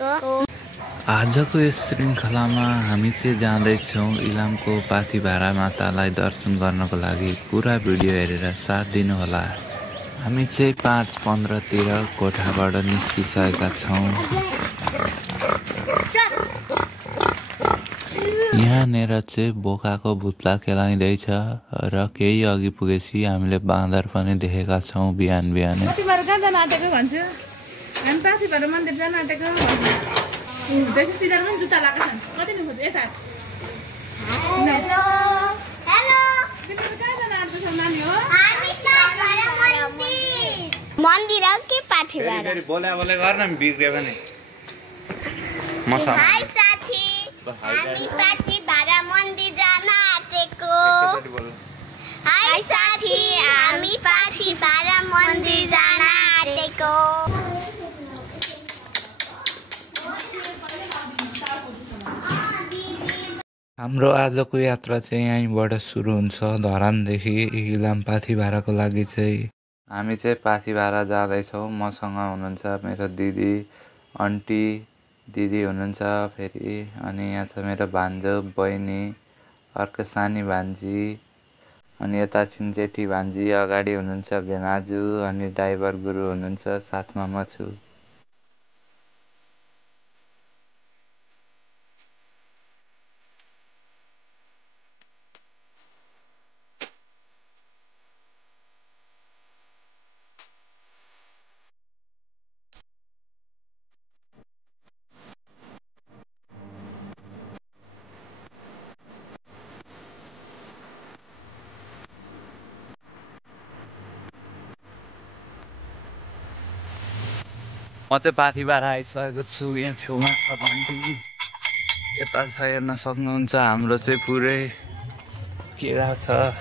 आटेको। आजको यस श्रृङ्खलामा हामी चाहिँ जाँदैछौँ इलामको पाथिभारा मातालाई दर्शन गर्नको लागि। पुरा भिडियो हेरेर साथ दिनुहोला। हामी चाहिँ 5:15 तिर कोठाबाट निस्किसकेका छौँ। यहाँनिर चाहिँ बोकाको भुत्ला खेलाइँदैछ र केही अघि पुगेपछि हामीले बाँदर पनि देखेका छौँ बिहान बिहानै। पाथिभारा कहाँ जान आँटेको भन्छु? हामी पाथिभारा मन्दिर जान आँटेको भन्छु। तिनीहरू पनि जुत्ता लगाएको छन्। कति नि खोज्यो यता? हेलो हेलो तिमीहरू कहाँ जान आँट्दैछौ नानी हो? हामी पाथिभारा मन्दिर। मन्दिर हो कि पाथिभारा? फेरि बोले बोले गर्न बिग्रियो भने हाय साथी, हामी पाथिभारा मन्दिर जान आँटेको। हाय साथी, हामी पाथिभारा मन्दिर जान आँटेको। हाम्रो आजको यात्रा चाहिँ यहीँबाट सुरु हुन्छ। धरानदेखि इलाम पाथिभाराको लागि चाहिँ हामी चाहिँ पाथिभारा जाँदैछौँ। मसँग हुनुहुन्छ मेरो दिदी, आन्टी, दिदी हुनुहुन्छ फेरि, अनि यहाँ छ मेरो भान्जो, बहिनी, अर्को सानी भान्जी, अनि यता छिन्जेठी भान्जी, अगाडि हुनुहुन्छ भेनाजु, अनि ड्राइभर गुरु हुनुहुन्छ, साथमा म छु। म चाहिँ पाथिभारा आइसकेको छु। यहाँ छेउमा छ भन्टी, यता छ हेर्न सक्नुहुन्छ। हाम्रो चाहिँ पुरै केरा छ।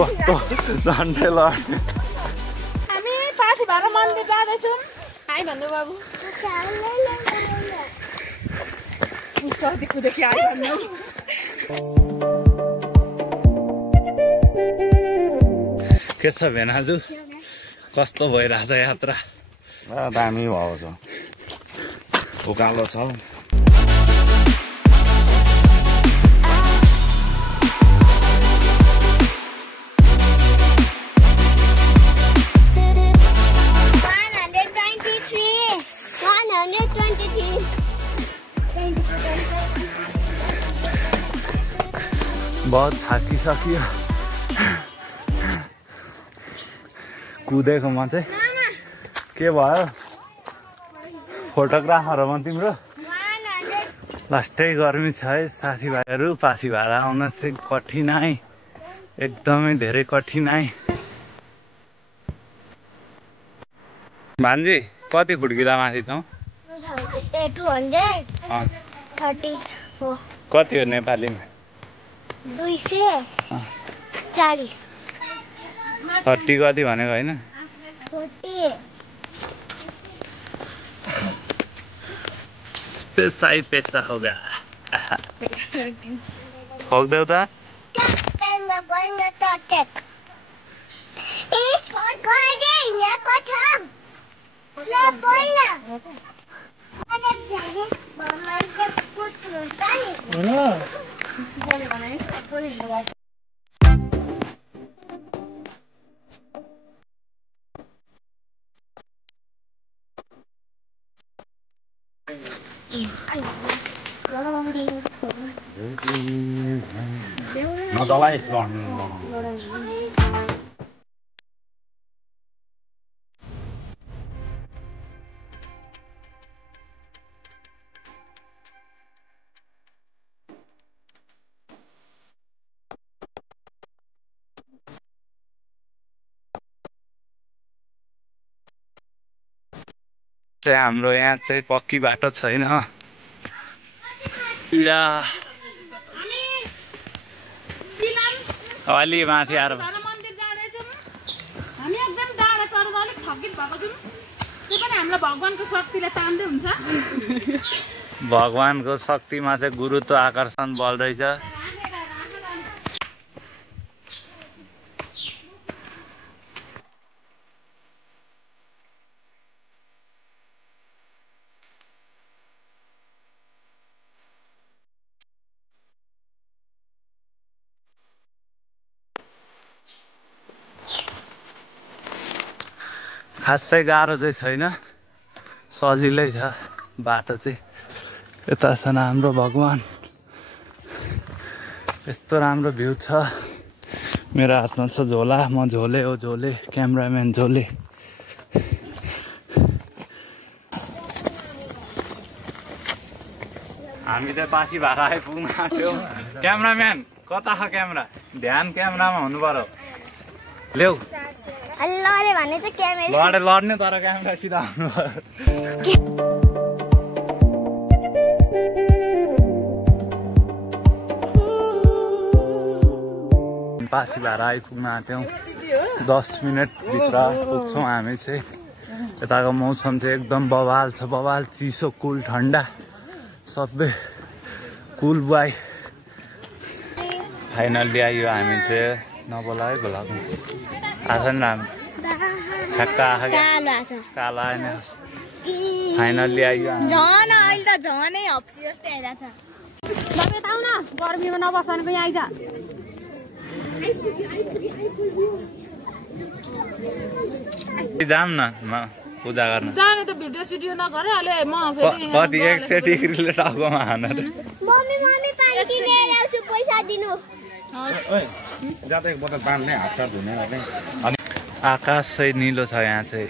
कस्तो झन्डै लड्ने। हामी पाथिभारा मन्दिर जाँदैछौँ। हाई भन्नु बाबु। सर्दी कुदेकी हाई भन्नु। के छ भेनाजु, कस्तो भइरहेछ यात्रा? दामी भएको छ, उकालो छ। बहुत थाकिसक्यो कुदेको। म चाहिँ के भयो, फोटोग्राफर हो म तिम्रो? लास्टै गर्मी छ है साथीभाइहरू। पाथिभारा आउन चाहिँ कठिनाइ, एकदमै धेरै कठिनाइ। भान्जी कति खुड्किँदा माथि छौँ? 234। कति हो नेपालीमा? 240। 30 कति भनेको होइन? 40। पेसाई पेसा होगा। खोक्देऊ त। हाम्रो यहाँ चाहिँ पक्की बाटो छैन। अलि माथि आएर मन्दिर जाँदैछौँ हामी एकदम डाँडा चढेर अलिक थकित भएको छौँ त्यो पनि हामीलाई भगवानको शक्तिले तान्दै हुन्छ भगवानको शक्तिमा चाहिँ गुरुत्व आकर्षण बल रहेछ खासै गाह्रो चाहिँ छैन सजिलै छ बाटो चाहिँ यता छ हाम्रो भगवान यस्तो राम्रो भ्यू छ मेरो हातमा छ झोला म झोले हो झोले क्यामेराम्यान झोले हामी चाहिँ पासी भाडा आइपुग्न आँट्यौँ क्यामेराम्यान कता छ क्यामेरा ध्यान क्यामेरामा हुनु पर्यो ल्याउ लडे भने चाहिँ क्यामेरा लड्ने तर क्यामेरा सिधा हुनु पासी भाडा आइपुग्न आँट्यौँ 10 मिनटभित्र पुग्छौँ हामी चाहिँ यताको मौसम चाहिँ एकदम बवाल छ बवाल चिसो कुल ठन्डा सबै कुल बुवाई फाइनल्ली आयो हामी चाहिँ नबोला है बोलाएको आछ नि राम्रो ठ्याक्क आएको कालो आएन फाइनल्ली आयो झन् अहिले त झनै हप्सी जस्तै आइरहेछ गर्मीमा नबस्नु पनि आइज जाम न पूजा गर्न जाने त भिडियो सिडियो नगर अहिले म कति 100 डिग्रीले टाउकोमा हान रे मम्मी मम्मी पानी किनेर ल्याउँछु पैसा दिनु ओइ जात एक बोतल पानी हात साथ धुने गर्ने अनि आकाश चाहिँ निलो छ यहाँ चाहिँ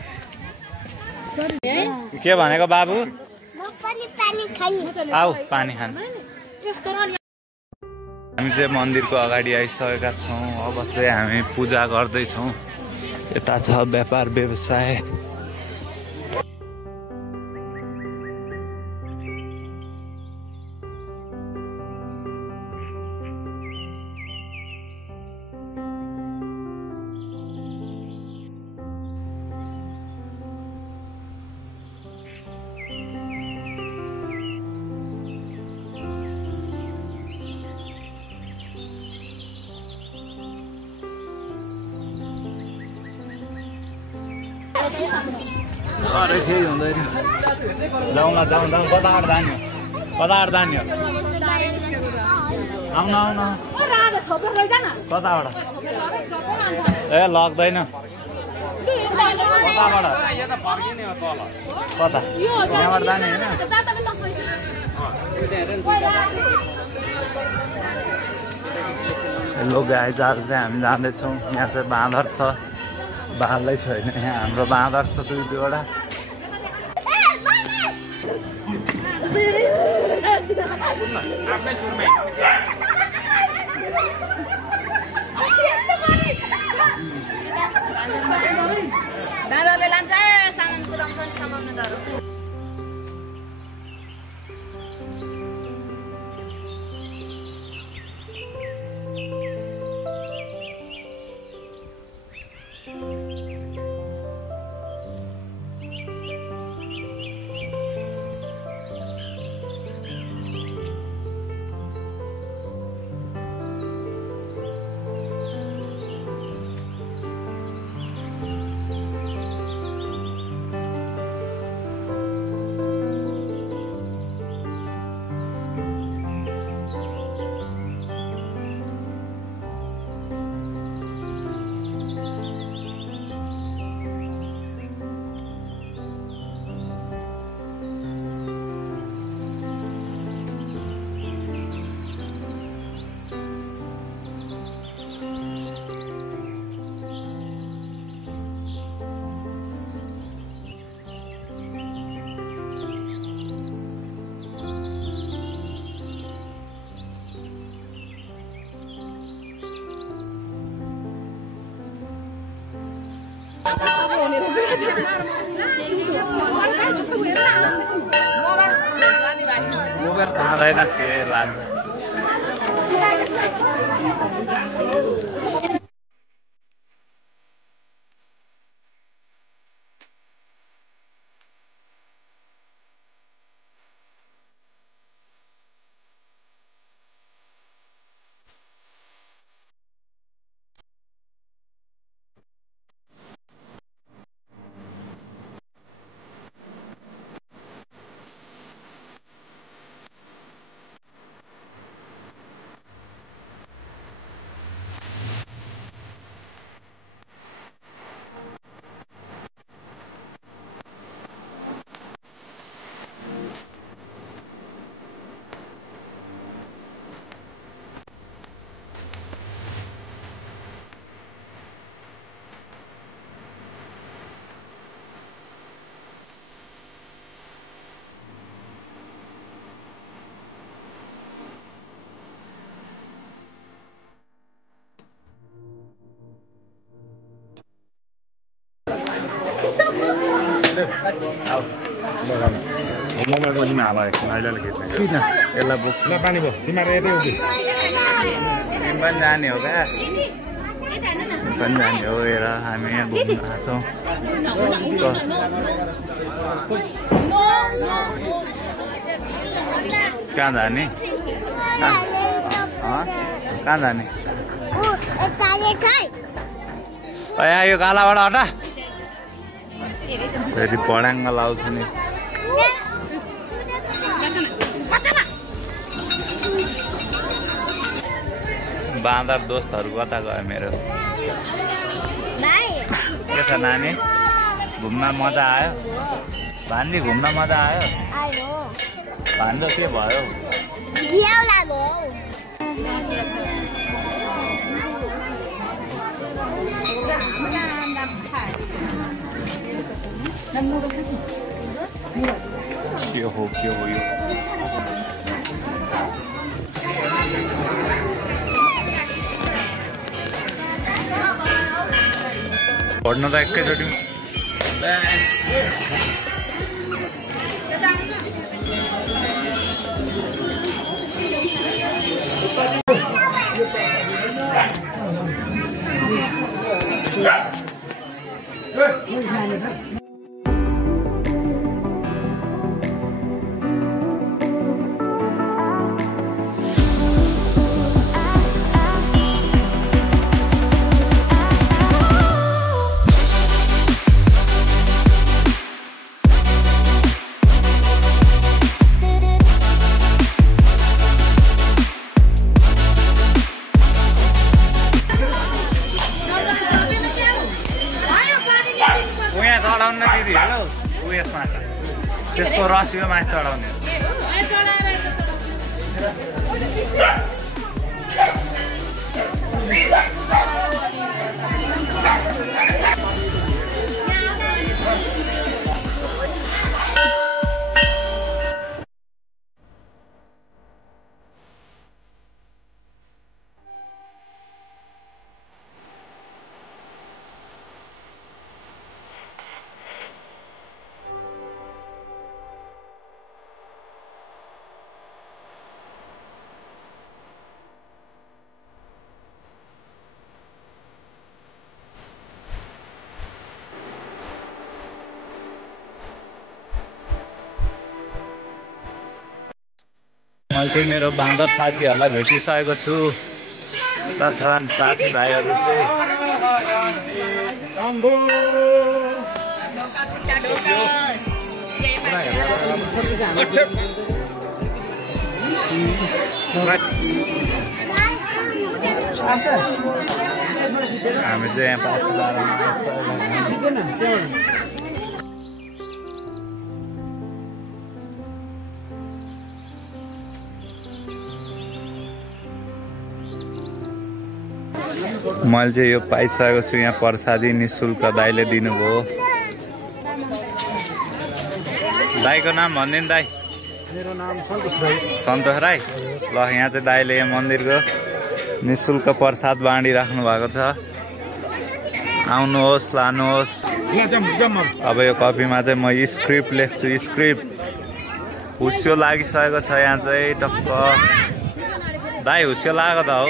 के भनेको बाबु म पनि पानी खान्छु आऊ पानी खान हामी चाहिँ मन्दिरको अगाडि आइसकेका छौँ अब चाहिँ हामी पूजा गर्दैछौँ यता छ व्यापार व्यवसाय अरे केही हुँदैन जाउँ न जाउँ जाउँ कताबाट जाने कताबाट जाने आउन आउन कताबाट ए लग्दैन कताबाट कता यहाँबाट जाने होइन हेलो गाइज आज चाहिँ हामी जाँदैछौँ यहाँ चाहिँ बाँदर छ बाँधै छैन यहाँ हाम्रो बाँदर छ 2-2वटा दादाले लान्छ सामान पुऱ्याउँछ नि सामान दादा खाँदैन के लाग्छ मोबाइलको निमा हाल अहिले खिच्ने यसलाई बोक्छु ल पानी भयो तिमीहरू यतै उठ्यो तिमी पनि जाने हो क्या पनि जाने हो हेर हामी यहाँ घुम्न आएको छौँ कहाँ जाने कहाँ जाने यो गालाबाट हटा फेरि पढाङ्ग लाउँछु नि बाँदर दोस्तहरू कता गयो मेरो के छ नानी घुम्न मजा आयो भान्जी घुम्न मजा आयो भान्जो के भयो के हो यो पढ्न त एकैचोटि चढाउन दिदी हेलो उयसमा त्यसको रस यो माथि चढाउने मैले चाहिँ मेरो बाँदर साथीहरूलाई भेटिसकेको छु छन् साथीभाइहरू हामी चाहिँ यहाँ मैले चाहिँ यो पाइसकेको छु यहाँ प्रसादी निःशुल्क दाइले दिनुभयो दाइको नाम भन्दिनु दाइ मेरो नाम सन्तोष राई सन्तोष राई ल यहाँ चाहिँ दाइले यहाँ मन्दिरको निःशुल्क प्रसाद बाँडिराख्नु भएको छ आउनुहोस् लानुहोस् अब यो कपीमा चाहिँ म स्क्रिप्ट लेख्छु स्क्रिप्ट हुस्यो लागिसकेको छ यहाँ चाहिँ टक्क दाइ हुस्यो लाग्यो त हौ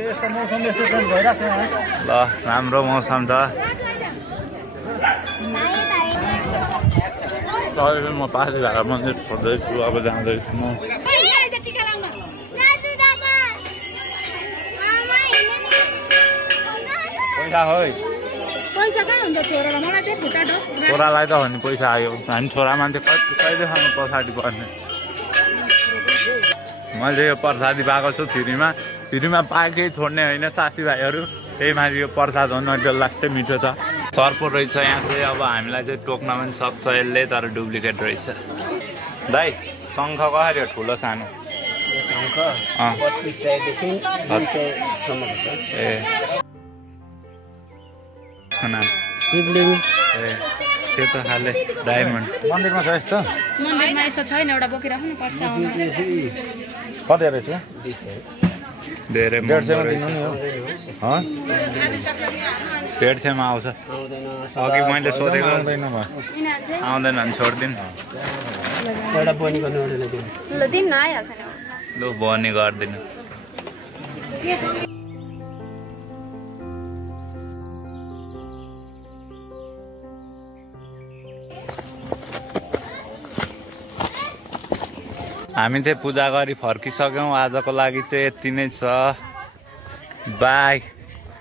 यस्तो मौसम यस्तो चेन्ज भइरहेको छ यहाँ ल राम्रो मौसम छ सबै म पासी भाडा मन्दिर छोड्दैछु अब जाँदैछु म पैसा खोइ पैसा कहाँ हुन्छ छोरालाई मलाई चाहिँ खुट्टा ढोक छोरालाई त हो नि पैसा आयो हामी छोरा मान्छे कहिलेसम्म प्रसादी पर्ने मैले यो प्रसादी पाएको छु फ्रीमा पाएकै छोड्ने होइन साथीभाइहरू त्यही माथि यो प्रसाद हो न लास्टै मिठो छ सर्पो रहेछ यहाँ चाहिँ अब हामीलाई चाहिँ टोक्न पनि सक्छ यसले तर डुप्लिकेट रहेछ दाइ शङ्ख कसरी हो ठुलो सानो ए शिवलिङ ए सेतो खाले डायमन्ड मन्दिरमा छ यस्तो मन्दिरमा यस्तो छैन एउटा बोकिराख्नु पर्छ कति रहेछ धेरै 150 दिनु नि हो 150 आउँछ अघि मैले सोधेको आउँदैन भयो आउँदैन भने छोडिदिनु ल दिन न आइहाल्छ नि लु बनी गरिदिनु हामी चाहिँ पूजा गरी फर्किसक्यौँ आजको लागि चाहिँ यति नै छ बाई